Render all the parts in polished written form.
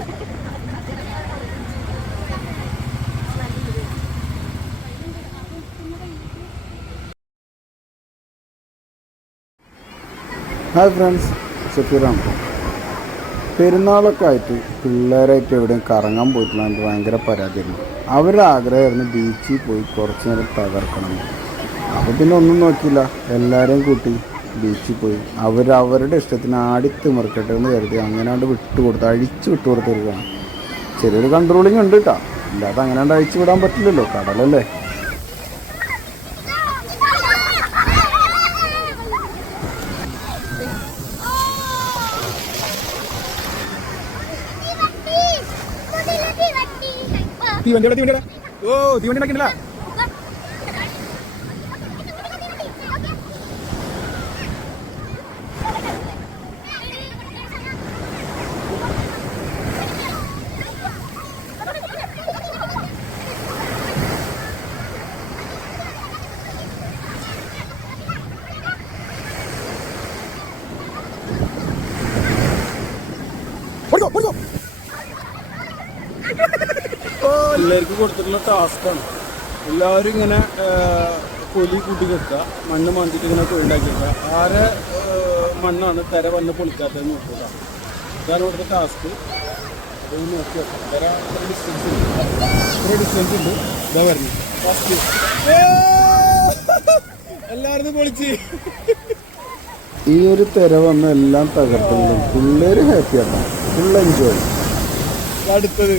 ഉണ്ട്. Hi friends, ഷഫീറാണ്. പെരുന്നാളൊക്കെ ആയിട്ട് പിള്ളേരായിട്ട് എവിടെയും കറങ്ങാൻ പോയിട്ടില്ല. എനിക്ക് ഭയങ്കര പരാതിയായിരുന്നു. അവരുടെ ആഗ്രഹമായിരുന്നു ബീച്ചിൽ പോയി കുറച്ച് നേരം തകർക്കണം. അപ്പോൾ പിന്നെ ഒന്നും നോക്കിയില്ല, എല്ലാവരെയും കൂട്ടി ബീച്ചിൽ പോയി അവരവരുടെ ഇഷ്ടത്തിന് ആടിത്തിമിർക്കട്ടെ എന്ന് കരുതി അങ്ങനെയാണ്ട് അഴിച്ചു വിട്ടുകൊടുത്തിരിക്കുകയാണ്. ചെറിയൊരു കൺട്രോളിങ് ഉണ്ട് കേട്ടോ, അല്ലാതെ അങ്ങനെയാണ്ട് അഴിച്ചു വിടാൻ പറ്റില്ലല്ലോ, കടലല്ലേ. തീവണ്ടി ഓ തീവണ്ടി ഉണ്ടാക്കിയിട്ടില്ല. പിള്ളേർക്ക് കൊടുത്തിട്ടുള്ള ടാസ്ക്കാണ്. എല്ലാവരും ഇങ്ങനെ കൊലി കൂട്ടി വെക്കുക, മണ്ണ് മാന്തിയിട്ട് ഇങ്ങനെ തൊഴിലാക്കി വെക്കുക. ആരെ മണ്ണാണ് തിര വന്ന് പൊളിക്കാത്തതെന്ന് നോക്കുക. ഇതാണ് ഇവിടുത്തെ ടാസ്ക്. അതൊന്ന് നോക്കി വെക്കാം. തിര ഡിസ്റ്റൻസ് ഉണ്ട്. ഇതാ പറഞ്ഞു ഫസ്റ്റ് എല്ലാവരും പൊളിച്ച് ഈ ഒരു തിര വന്ന് എല്ലാം തകർത്തെങ്കിലും പിള്ളേർ ഹാപ്പിയാണ്, ഫുൾ എൻജോയ്. അടുത്തത്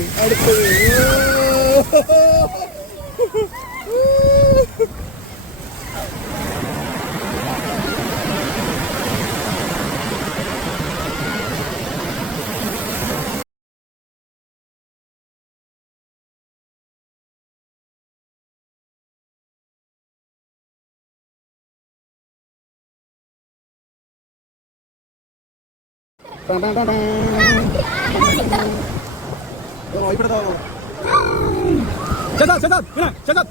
Shut up!